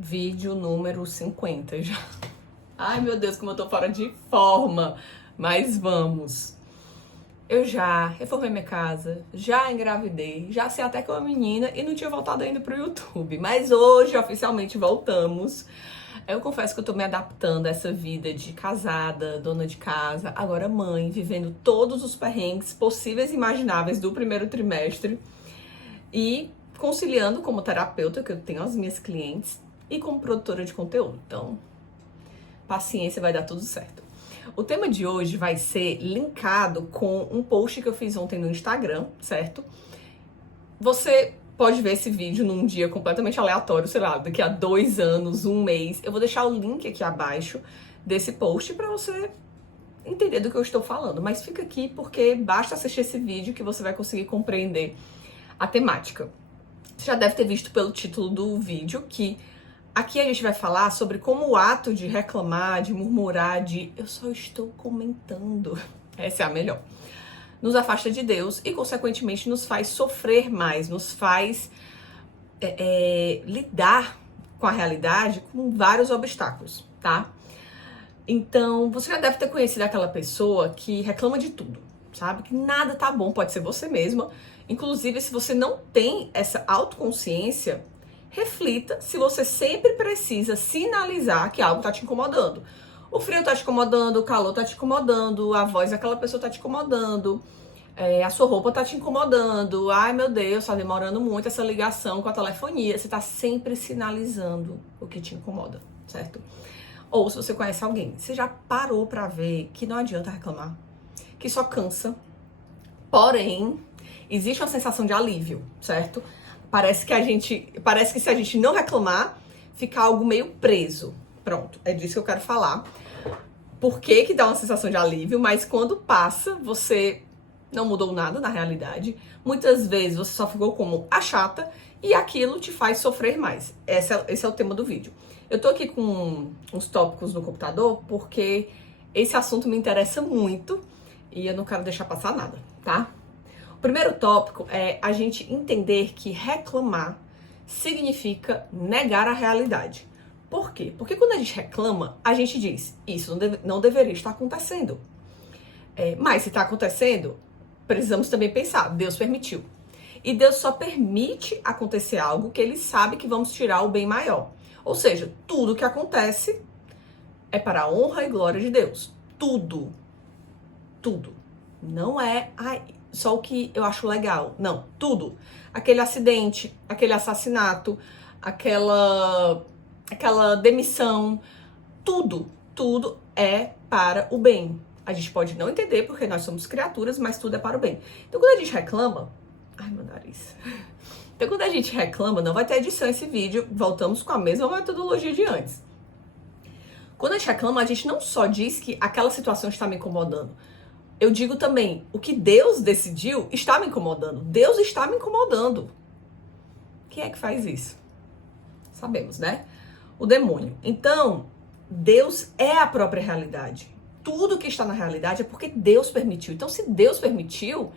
Vídeo número 50 já. Ai, meu Deus, como eu tô fora de forma. Mas vamos. Eu já reformei minha casa, já engravidei, já sei até que é uma menina e não tinha voltado ainda pro YouTube. Mas hoje, oficialmente, voltamos. Eu confesso que eu tô me adaptando a essa vida de casada, dona de casa, agora mãe, vivendo todos os perrengues possíveis e imagináveis do primeiro trimestre e conciliando como terapeuta, que eu tenho as minhas clientes, e como produtora de conteúdo. Então, paciência, vai dar tudo certo. O tema de hoje vai ser linkado com um post que eu fiz ontem no Instagram, certo? Você pode ver esse vídeo num dia completamente aleatório, sei lá, daqui a 2 anos, 1 mês. Eu vou deixar o link aqui abaixo desse post para você entender do que eu estou falando. Mas fica aqui porque basta assistir esse vídeo que você vai conseguir compreender a temática. Você já deve ter visto pelo título do vídeo que aqui a gente vai falar sobre como o ato de reclamar, de murmurar, de eu só estou comentando, essa é a melhor, nos afasta de Deus e, consequentemente, nos faz sofrer mais, nos faz lidar com a realidade com vários obstáculos, tá? Então, você já deve ter conhecido aquela pessoa que reclama de tudo, sabe? Que nada tá bom, pode ser você mesma. Inclusive, se você não tem essa autoconsciência, reflita se você sempre precisa sinalizar que algo tá te incomodando. O frio tá te incomodando, o calor tá te incomodando, a voz daquela pessoa tá te incomodando, a sua roupa tá te incomodando. Ai, meu Deus, tá demorando muito essa ligação com a telefonia. Você tá sempre sinalizando o que te incomoda, certo? Ou se você conhece alguém, você já parou pra ver que não adianta reclamar, que só cansa. Porém, existe uma sensação de alívio, certo? Parece que se a gente não reclamar, fica algo meio preso. Pronto, é disso que eu quero falar. Por que dá uma sensação de alívio, mas quando passa, você não mudou nada na realidade. Muitas vezes você só ficou como a chata e aquilo te faz sofrer mais. Esse é o tema do vídeo. Eu tô aqui com uns tópicos no computador porque esse assunto me interessa muito e eu não quero deixar passar nada, tá? O primeiro tópico é a gente entender que reclamar significa negar a realidade. Por quê? Porque quando a gente reclama, a gente diz, isso não deveria estar acontecendo. Mas se está acontecendo, precisamos também pensar, Deus permitiu. E Deus só permite acontecer algo que Ele sabe que vamos tirar o bem maior. Ou seja, tudo que acontece é para a honra e glória de Deus. Tudo. Tudo. Não é só o que eu acho legal. Não, tudo. Aquele acidente, aquele assassinato, aquela demissão, tudo é para o bem. A gente pode não entender porque nós somos criaturas, mas tudo é para o bem. Então quando a gente reclama... Ai, meu nariz. Então quando a gente reclama, não vai ter edição esse vídeo, voltamos com a mesma metodologia de antes. Quando a gente reclama, a gente não só diz que aquela situação está me incomodando. Eu digo também, o que Deus decidiu está me incomodando. Deus está me incomodando. Quem é que faz isso? Sabemos, né? O demônio. Então, Deus é a própria realidade. Tudo que está na realidade é porque Deus permitiu. Então, se Deus permitiu,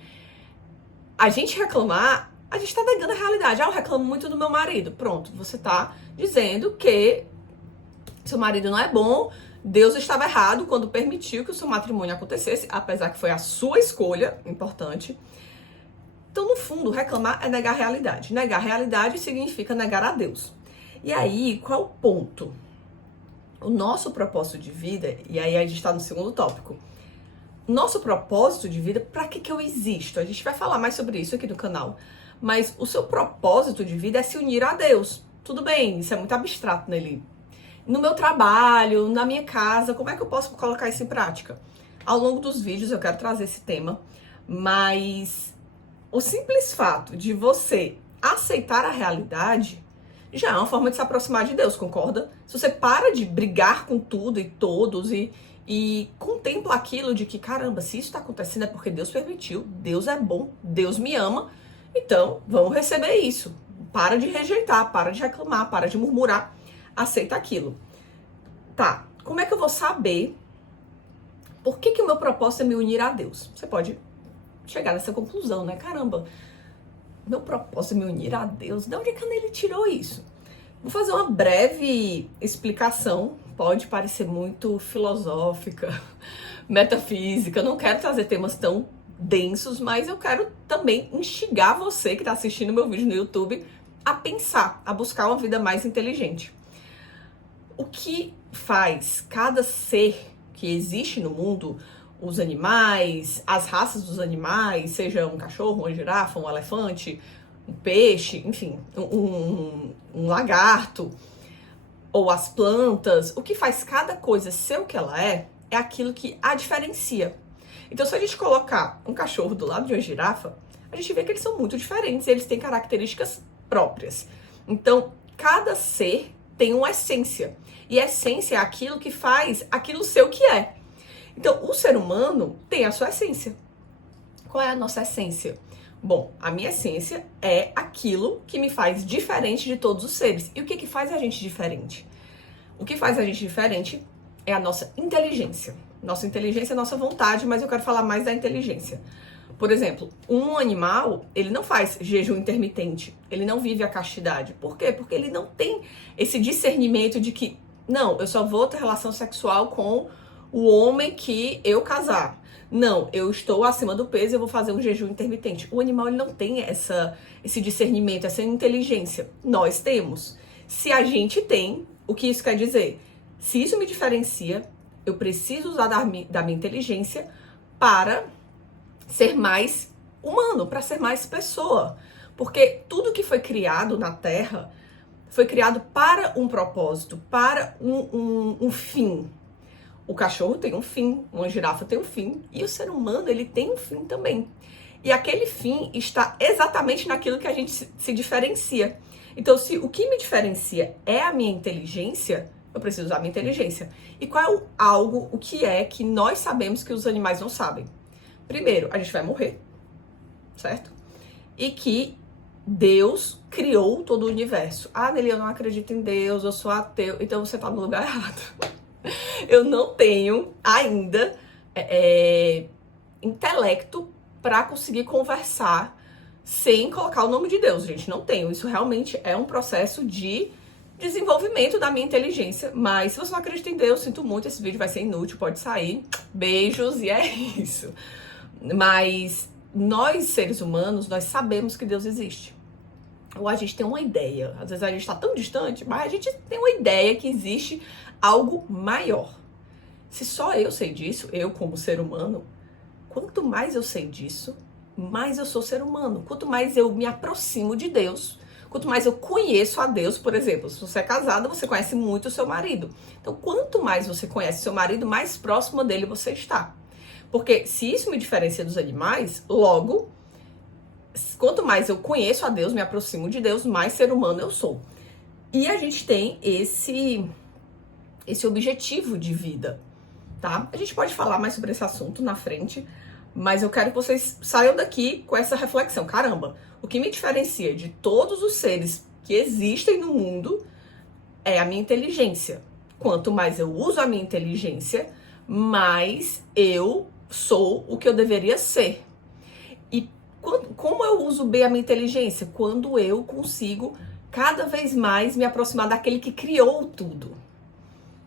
a gente reclamar, a gente está negando a realidade. Eu reclamo muito do meu marido. Pronto, você está dizendo que seu marido não é bom, Deus estava errado quando permitiu que o seu matrimônio acontecesse, apesar que foi a sua escolha, importante. Então, no fundo, reclamar é negar a realidade. Negar a realidade significa negar a Deus. E aí, qual é o ponto? O nosso propósito de vida, e aí a gente está no segundo tópico. Nosso propósito de vida, para que eu existo? A gente vai falar mais sobre isso aqui no canal. Mas o seu propósito de vida é se unir a Deus. Tudo bem, isso é muito abstrato, né, Li? No meu trabalho, na minha casa, como é que eu posso colocar isso em prática? Ao longo dos vídeos eu quero trazer esse tema, mas o simples fato de você aceitar a realidade já é uma forma de se aproximar de Deus, concorda? Se você para de brigar com tudo e todos e contempla aquilo de que, caramba, se isso está acontecendo é porque Deus permitiu, Deus é bom, Deus me ama, então vamos receber isso. Para de rejeitar, para de reclamar, para de murmurar. Aceita aquilo. Tá, como é que eu vou saber por que o meu propósito é me unir a Deus? Você pode chegar nessa conclusão, né? Caramba, meu propósito é me unir a Deus. De onde é que ele tirou isso? Vou fazer uma breve explicação, pode parecer muito filosófica, metafísica, eu não quero trazer temas tão densos, mas eu quero também instigar você que está assistindo meu vídeo no YouTube a pensar, a buscar uma vida mais inteligente. O que faz cada ser que existe no mundo, os animais, as raças dos animais, seja um cachorro, uma girafa, um elefante, um peixe, enfim, um lagarto, ou as plantas, o que faz cada coisa ser o que ela é aquilo que a diferencia. Então, se a gente colocar um cachorro do lado de uma girafa, a gente vê que eles são muito diferentes, eles têm características próprias. Então, cada ser tem uma essência, e a essência é aquilo que faz aquilo ser o que é. Então, o ser humano tem a sua essência. Qual é a nossa essência? Bom, a minha essência é aquilo que me faz diferente de todos os seres. E o que faz a gente diferente? O que faz a gente diferente é a nossa inteligência. Nossa inteligência é a nossa vontade, mas eu quero falar mais da inteligência. Por exemplo, um animal, ele não faz jejum intermitente, ele não vive a castidade. Por quê? Porque ele não tem esse discernimento de que, não, eu só vou ter relação sexual com o homem que eu casar. Não, eu estou acima do peso e eu vou fazer um jejum intermitente. O animal, ele não tem esse discernimento, essa inteligência. Nós temos. Se a gente tem, o que isso quer dizer? Se isso me diferencia, eu preciso usar da minha inteligência para ser mais humano, para ser mais pessoa. Porque tudo que foi criado na Terra foi criado para um propósito, para um fim. O cachorro tem um fim, uma girafa tem um fim, e o ser humano, ele tem um fim também. E aquele fim está exatamente naquilo que a gente se diferencia. Então, se o que me diferencia é a minha inteligência, eu preciso usar a minha inteligência. E qual é o que é que nós sabemos que os animais não sabem? Primeiro, a gente vai morrer, certo? E que Deus criou todo o universo. Ah, Nelly, eu não acredito em Deus, eu sou ateu. Então você tá no lugar errado. Eu não tenho ainda intelecto para conseguir conversar sem colocar o nome de Deus, gente. Não tenho. Isso realmente é um processo de desenvolvimento da minha inteligência. Mas se você não acredita em Deus, sinto muito, esse vídeo vai ser inútil, pode sair. Beijos e é isso. Mas nós, seres humanos, nós sabemos que Deus existe. Ou a gente tem uma ideia. Às vezes a gente está tão distante, mas a gente tem uma ideia que existe algo maior. Se só eu sei disso, eu como ser humano, quanto mais eu sei disso, mais eu sou ser humano. Quanto mais eu me aproximo de Deus, quanto mais eu conheço a Deus, por exemplo, se você é casada, você conhece muito o seu marido. Então, quanto mais você conhece seu marido, mais próximo dele você está. Porque se isso me diferencia dos animais, logo, quanto mais eu conheço a Deus, me aproximo de Deus, mais ser humano eu sou. E a gente tem esse objetivo de vida, tá? A gente pode falar mais sobre esse assunto na frente, mas eu quero que vocês saiam daqui com essa reflexão. Caramba, o que me diferencia de todos os seres que existem no mundo é a minha inteligência. Quanto mais eu uso a minha inteligência, mais eu sou o que eu deveria ser. E como eu uso bem a minha inteligência? Quando eu consigo cada vez mais me aproximar daquele que criou tudo.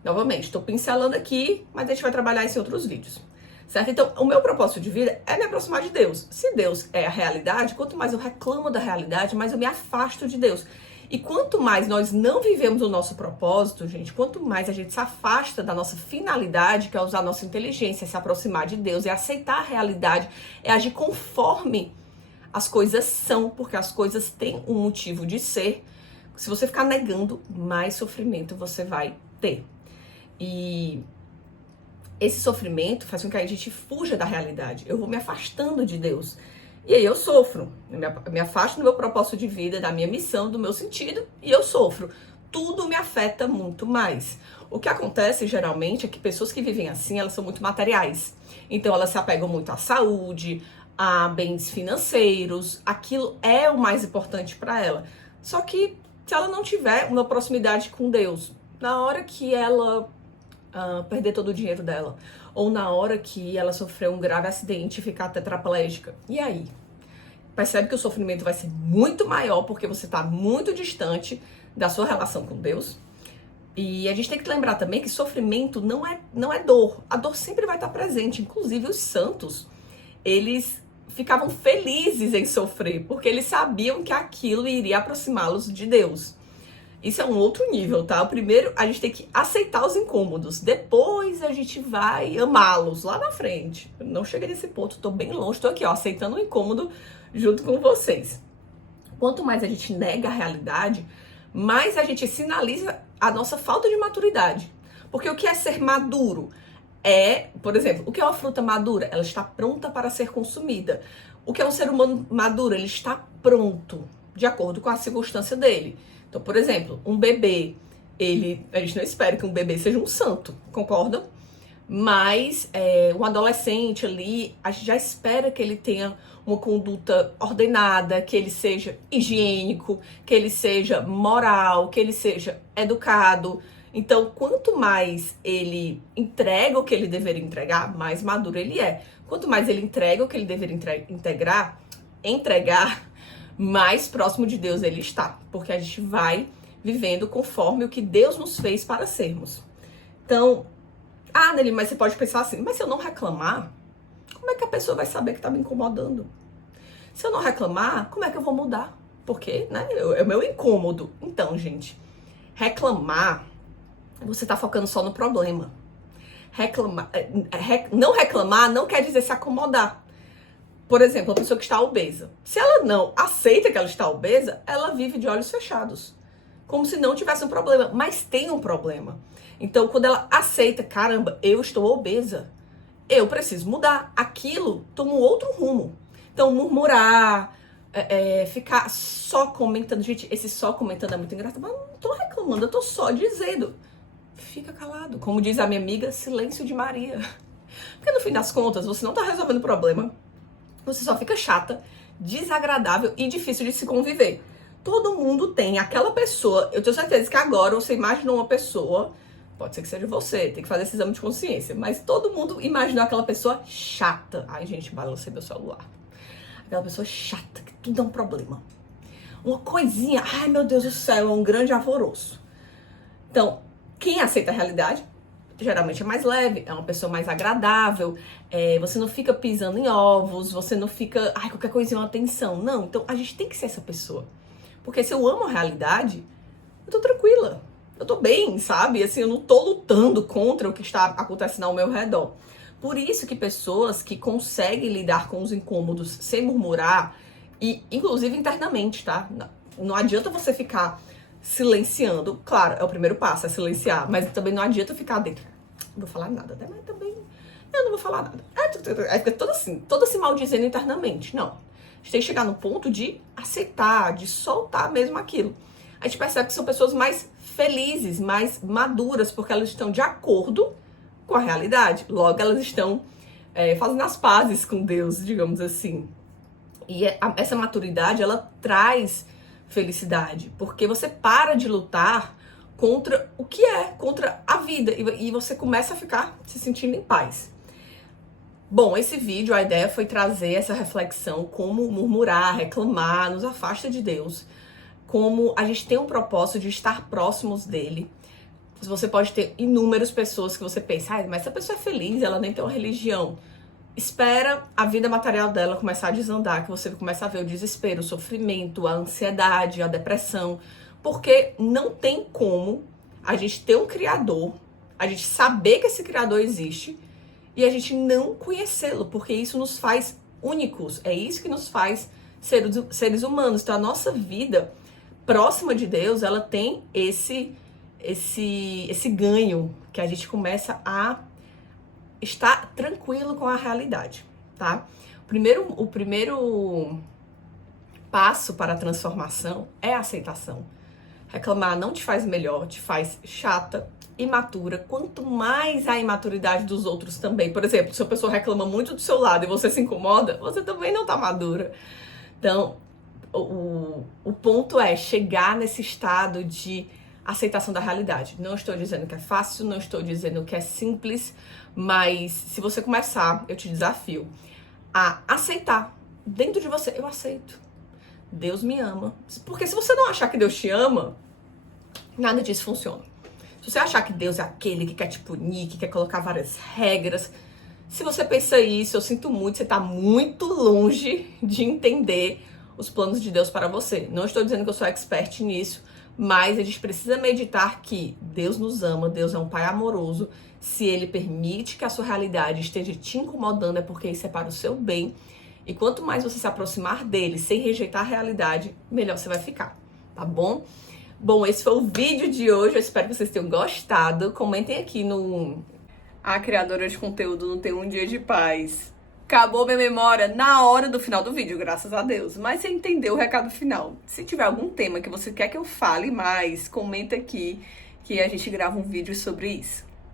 Novamente, estou pincelando aqui, mas a gente vai trabalhar isso em outros vídeos, certo? Então, o meu propósito de vida é me aproximar de Deus. Se Deus é a realidade, quanto mais eu reclamo da realidade, mais eu me afasto de Deus. E quanto mais nós não vivemos o nosso propósito, gente, quanto mais a gente se afasta da nossa finalidade, que é usar a nossa inteligência, se aproximar de Deus, é aceitar a realidade, é agir conforme as coisas são, porque as coisas têm um motivo de ser. Se você ficar negando, mais sofrimento você vai ter. E esse sofrimento faz com que a gente fuja da realidade. Eu vou me afastando de Deus. E aí eu sofro. Eu me afasto do meu propósito de vida, da minha missão, do meu sentido, e eu sofro. Tudo me afeta muito mais. O que acontece geralmente é que pessoas que vivem assim, elas são muito materiais. Então elas se apegam muito à saúde, a bens financeiros. Aquilo é o mais importante para ela. Só que se ela não tiver uma proximidade com Deus, na hora que ela perder todo o dinheiro dela, ou na hora que ela sofreu um grave acidente e ficar tetraplégica, e aí? Percebe que o sofrimento vai ser muito maior porque você está muito distante da sua relação com Deus. E a gente tem que lembrar também que sofrimento não é dor. A dor sempre vai estar presente. Inclusive os santos, eles ficavam felizes em sofrer, porque eles sabiam que aquilo iria aproximá-los de Deus. Isso é um outro nível, tá? O primeiro, a gente tem que aceitar os incômodos. Depois a gente vai amá-los lá na frente. Eu não cheguei nesse ponto, tô bem longe, tô aqui, ó, aceitando o incômodo junto com vocês. Quanto mais a gente nega a realidade, mais a gente sinaliza a nossa falta de maturidade. Porque o que é ser maduro? Por exemplo, o que é uma fruta madura? Ela está pronta para ser consumida. O que é um ser humano maduro? Ele está pronto, de acordo com a circunstância dele. Então, por exemplo, um bebê, a gente não espera que um bebê seja um santo, concordam? Mas um adolescente ali, a gente já espera que ele tenha uma conduta ordenada, que ele seja higiênico, que ele seja moral, que ele seja educado. Então, quanto mais ele entrega o que ele deveria entregar, mais maduro ele é. Quanto mais ele entrega o que ele deveria entregar, mais próximo de Deus ele está. Porque a gente vai vivendo conforme o que Deus nos fez para sermos. Então, Nelly, mas você pode pensar assim, mas se eu não reclamar, como é que a pessoa vai saber que está me incomodando? Se eu não reclamar, como é que eu vou mudar? Porque, né, é o meu incômodo. Então, gente, reclamar, você está focando só no problema. Não reclamar não quer dizer se acomodar. Por exemplo, a pessoa que está obesa. Se ela não aceita que ela está obesa, ela vive de olhos fechados. Como se não tivesse um problema. Mas tem um problema. Então, quando ela aceita, caramba, eu estou obesa, eu preciso mudar. Aquilo toma um outro rumo. Então, murmurar, ficar só comentando. Gente, esse só comentando é muito engraçado. Mas eu não tô reclamando, eu tô só dizendo. Fica calado. Como diz a minha amiga, silêncio de Maria. Porque no fim das contas, você não tá resolvendo o problema. Você só fica chata, desagradável e difícil de se conviver. Todo mundo tem aquela pessoa. Eu tenho certeza que agora você imagina uma pessoa. Pode ser que seja você, tem que fazer esse exame de consciência. Mas todo mundo imaginou aquela pessoa chata. Ai, gente, balancei meu celular. Aquela pessoa chata, que tudo é um problema. Uma coisinha, ai meu Deus do céu, é um grande alvoroço. Então, quem aceita a realidade, geralmente é mais leve, é uma pessoa mais agradável. Você não fica pisando em ovos, você não fica, ai, qualquer coisinha é uma tensão. Não, então a gente tem que ser essa pessoa. Porque se eu amo a realidade, eu tô tranquila. Eu tô bem, sabe? Assim, eu não tô lutando contra o que está acontecendo ao meu redor. Por isso que pessoas que conseguem lidar com os incômodos sem murmurar, e inclusive internamente, tá? Não adianta você ficar silenciando. Claro, é o primeiro passo, é silenciar. Mas também não adianta ficar dentro. Não vou falar nada, né? Mas também eu não vou falar nada. Fica todo se maldizendo internamente. Não. A gente tem que chegar no ponto de aceitar, de soltar mesmo aquilo. A gente percebe que são pessoas mais felizes, mais maduras, porque elas estão de acordo com a realidade. Logo, elas estão fazendo as pazes com Deus, digamos assim. E essa maturidade, ela traz felicidade, porque você para de lutar contra o que contra a vida, e você começa a ficar se sentindo em paz. Bom, esse vídeo, a ideia foi trazer essa reflexão, como murmurar, reclamar, nos afasta de Deus, como a gente tem um propósito de estar próximos dele. Você pode ter inúmeras pessoas que você pensa, mas essa pessoa é feliz, ela nem tem uma religião. Espera a vida material dela começar a desandar, que você começa a ver o desespero, o sofrimento, a ansiedade, a depressão. Porque não tem como a gente ter um criador, a gente saber que esse criador existe e a gente não conhecê-lo, porque isso nos faz únicos, é isso que nos faz seres humanos. Então a nossa vida próxima de Deus, ela tem esse ganho, que a gente começa a estar tranquilo com a realidade, tá? O primeiro passo para a transformação é a aceitação. Reclamar não te faz melhor, te faz chata, imatura. Quanto mais a imaturidade dos outros também. Por exemplo, se a pessoa reclama muito do seu lado e você se incomoda, você também não tá madura. Então, o ponto é chegar nesse estado de aceitação da realidade. Não estou dizendo que é fácil, não estou dizendo que é simples, mas se você começar, eu te desafio a aceitar. Dentro de você, eu aceito. Deus me ama. Porque se você não achar que Deus te ama, Nada disso funciona. Se você achar que Deus é aquele que quer te punir, que quer colocar várias regras, se você pensa isso, eu sinto muito, você está muito longe de entender os planos de Deus para você. Não estou dizendo que eu sou expert nisso, mas a gente precisa meditar que Deus nos ama, Deus é um Pai amoroso. Se Ele permite que a sua realidade esteja te incomodando, é porque isso é para o seu bem. E quanto mais você se aproximar dele, sem rejeitar a realidade, melhor você vai ficar, tá bom? Bom, esse foi o vídeo de hoje, eu espero que vocês tenham gostado. Comentem aqui no... A criadora de conteúdo não tem um dia de paz. Acabou minha memória na hora do final do vídeo, graças a Deus. Mas você entendeu o recado final. Se tiver algum tema que você quer que eu fale mais, comenta aqui que a gente grava um vídeo sobre isso.